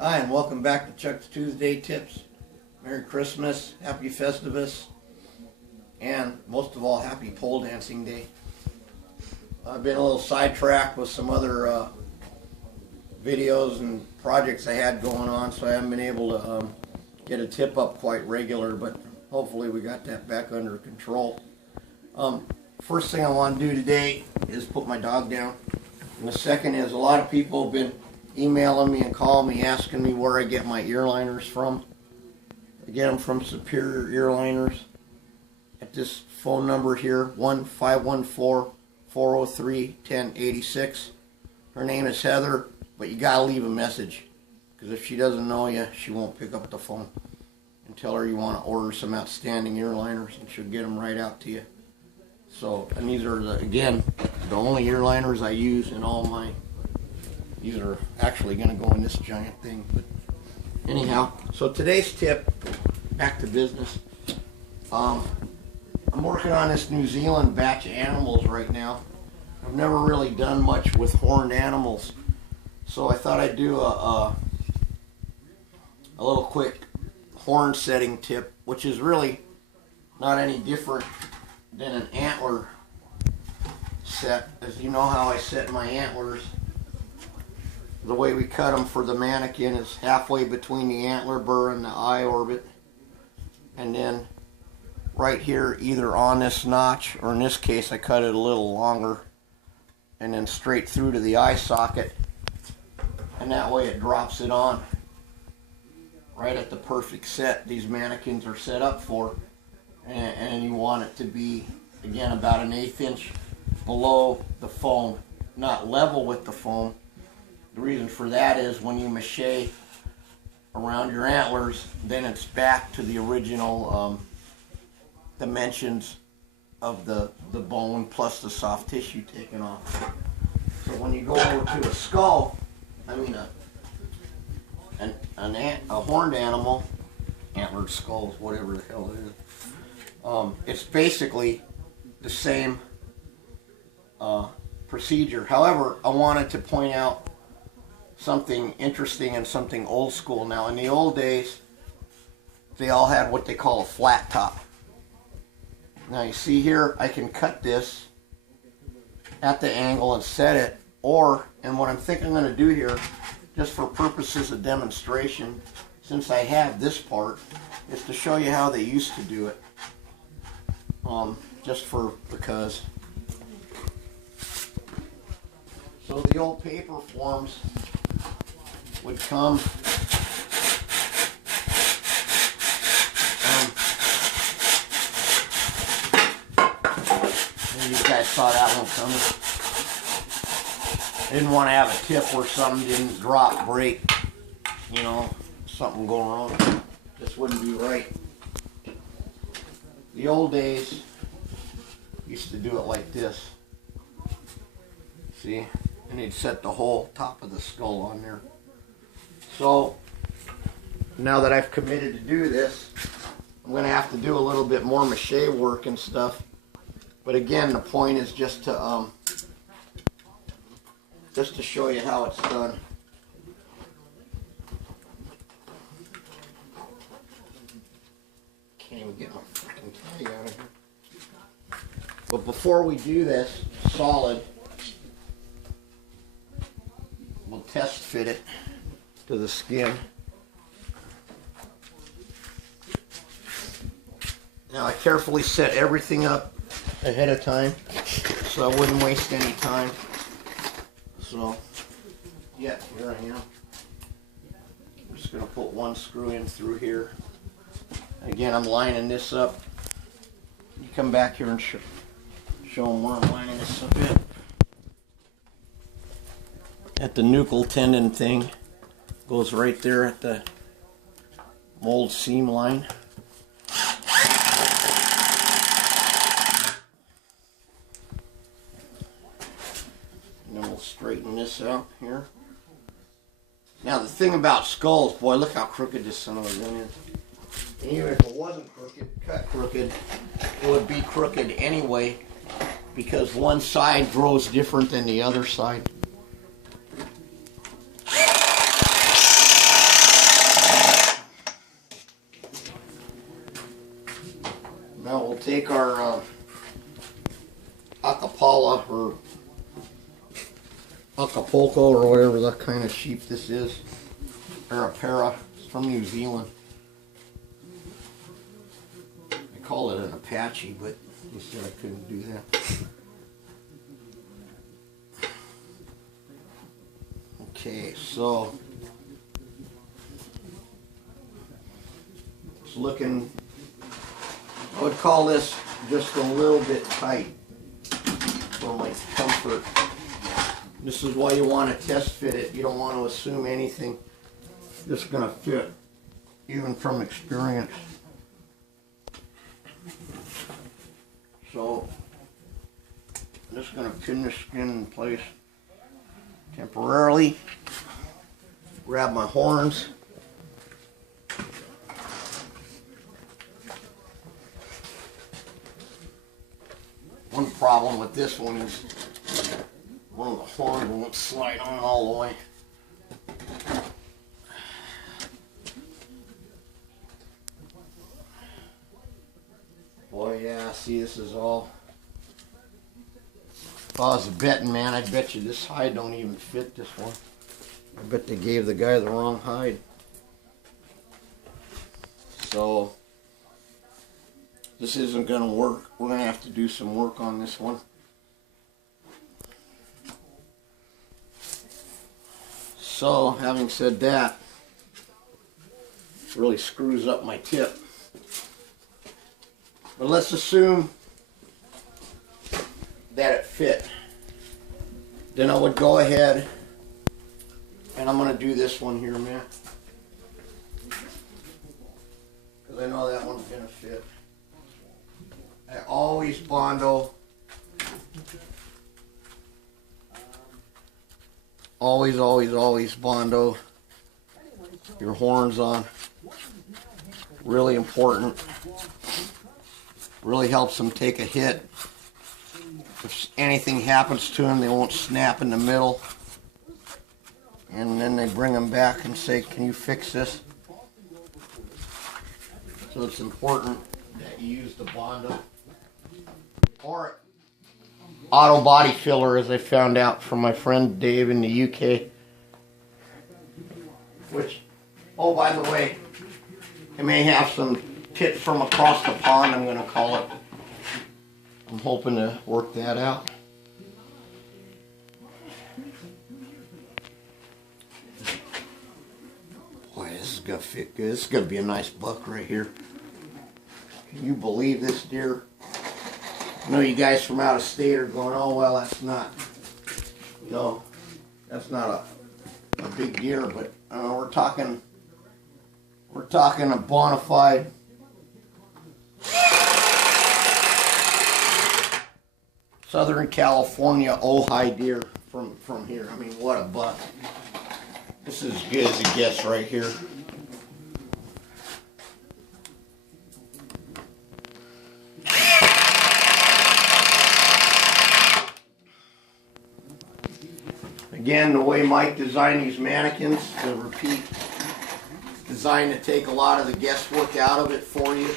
Hi, and welcome back to Chuck's Tuesday Tips. Merry Christmas, Happy Festivus, and most of all, Happy Pole Dancing Day. I've been a little sidetracked with some other videos and projects I had going on, so I haven't been able to get a tip up quite regular, but hopefully we got that back under control. First thing I want to do today is put my dog down. And the second is, a lot of people have been emailing me and calling me asking me where I get my ear liners from. I get them from Superior Ear Liners at this phone number here, 1-514-403-1086. Her name is Heather, but you gotta leave a message, because if she doesn't know you, she won't pick up the phone. And tell her you want to order some outstanding ear liners, and she'll get them right out to you. So, and these are the only ear liners I use in all my. These are actually going to go in this giant thing, but anyhow. So today's tip, back to business. I'm working on this New Zealand batch of animals right now. I've never really done much with horned animals, so I thought I'd do a little quick horn setting tip, which is really not any different than an antler set. As you know how I set my antlers, the way we cut them for the mannequin is halfway between the antler burr and the eye orbit, and then right here either on this notch, or in this case I cut it a little longer, and then straight through to the eye socket, and that way it drops it on right at the perfect set these mannequins are set up for. And you want it to be, again, about an 1/8 inch below the foam, not level with the foam. The reason for that is when you mache around your antlers, then it's back to the original dimensions of the bone plus the soft tissue taken off. So when you go over to a skull, I mean a horned animal, antlered skulls, whatever the hell it is, it's basically the same procedure. However, I wanted to point out something interesting and something old school. Now, in the old days, they all had what they call a flat top. Now, you see here, I can cut this at the angle and set it, and what I'm thinking I'm going to do here, just for purposes of demonstration, since I have this part, is to show you how they used to do it. Because. So the old paper forms would come and you guys saw that one coming. I didn't want to have a tip where something didn't drop, break, something going wrong. This wouldn't be right. The old days used to do it like this. See? And they'd set the whole top of the skull on there. So, now that I've committed to do this, I'm going to have to do a little bit more mache work and stuff. But again, the point is just to show you how it's done. Can't even get my freaking tag out of here. But before we do this solid, we'll test fit it to the skin. Now, I carefully set everything up ahead of time so I wouldn't waste any time. So, yeah, here I am. I'm just going to put one screw in through here. Again, I'm lining this up. You come back here and show them where I'm lining this up at the nuchal tendon thing. Goes right there at the mold seam line. And then we'll straighten this out here. Now, the thing about skulls, boy, look how crooked this son of a gun is. And even if it wasn't crooked, cut crooked, it would be crooked anyway, because one side grows different than the other side. take our Acapulco or Acapulco or whatever that kind of sheep this is, Arapara. It's from New Zealand. I call it an Apache, but he said I couldn't do that. Okay, so it's looking, I would call this just a little bit tight for my comfort. This is why you want to test fit it. You don't want to assume anything this is going to fit, even from experience. So I'm just going to pin the skin in place temporarily. Grab my horns. One problem with this one is one of the horns won't slide on all the way. Boy, yeah, see, this is all. If I was a betting man, I bet you this hide don't even fit this one. I bet they gave the guy the wrong hide. So this isn't going to work. We're going to have to do some work on this one. So, having said that, it really screws up my tip. But let's assume that it fit. Then I would go ahead and I'm going to do this one here, man. Because I know that one's going to fit. I always Bondo. Always, always, always Bondo your horns on. Really important. Really helps them take a hit. If anything happens to them, they won't snap in the middle. And then they bring them back and say, can you fix this? So it's important that you use the Bondo. Or auto body filler, as I found out from my friend Dave in the UK. Which, oh, by the way, it may have some pit from across the pond, I'm going to call it. I'm hoping to work that out. Boy, this is going to fit good. This is going to be a nice buck right here. Can you believe this deer? I know you guys from out of state are going, oh, well, that's not, you know, that's not a big deer, but we're talking a bona fide Southern California Ojai deer from here. I mean, what a buck. This is as good as it gets right here. Again, the way Mike designed these mannequins, to repeat, designed to take a lot of the guesswork out of it for you.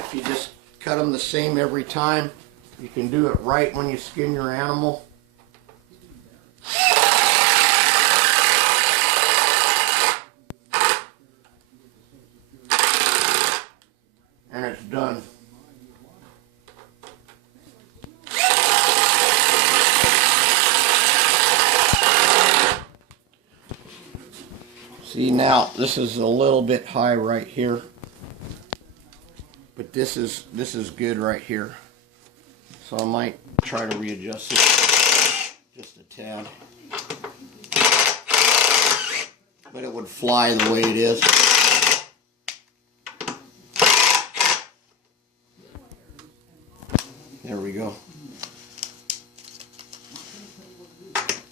If you just cut them the same every time, you can do it right when you skin your animal. And it's done. See, now this is a little bit high right here, but this is good right here. So I might try to readjust it just a tad, but it would fly the way it is. There we go.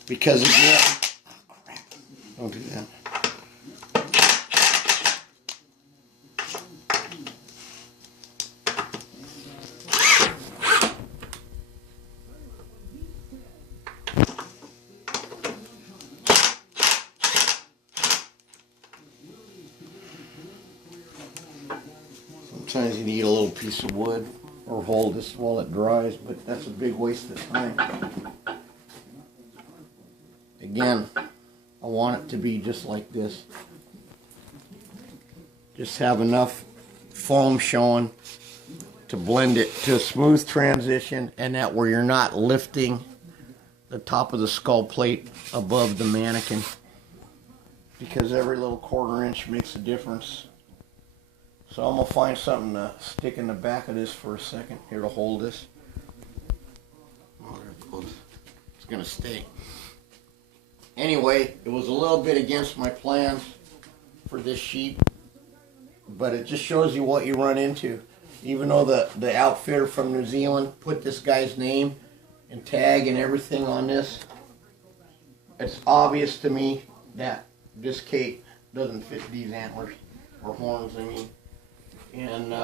Because again, oh crap, don't do that. Sometimes you need a little piece of wood or hold this while it dries, but that's a big waste of time. Again, I want it to be just like this. Just have enough foam showing to blend it to a smooth transition, and that where you're not lifting the top of the skull plate above the mannequin, because every little 1/4 inch makes a difference. So I'm going to find something to stick in the back of this for a second here to hold this. Oh, there it goes. It's going to stay. Anyway, it was a little bit against my plans for this sheep, but it just shows you what you run into. Even though the outfitter from New Zealand put this guy's name and tag and everything on this, it's obvious to me that this cape doesn't fit these antlers, or horns, I mean. And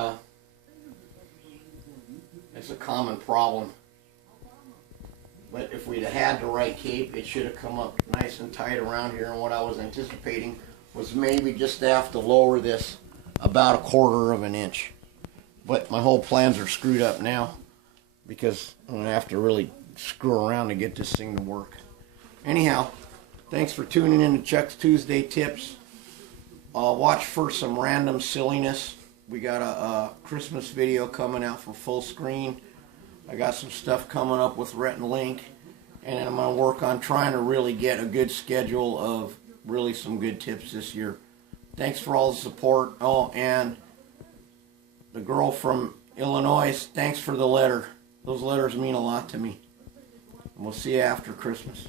it's a common problem. But if we'd have had the right cape, it should have come up nice and tight around here. And what I was anticipating was maybe just to have to lower this about a 1/4 inch. But my whole plans are screwed up now, because I'm going to have to really screw around to get this thing to work. Anyhow, thanks for tuning in to Chuck's Tuesday Tips. Watch for some random silliness. We got a Christmas video coming out for full screen. I got some stuff coming up with Rhett and Link, and I'm going to work on trying to really get a good schedule of really some good tips this year. Thanks for all the support. Oh, and the girl from Illinois, thanks for the letter. Those letters mean a lot to me. And we'll see you after Christmas.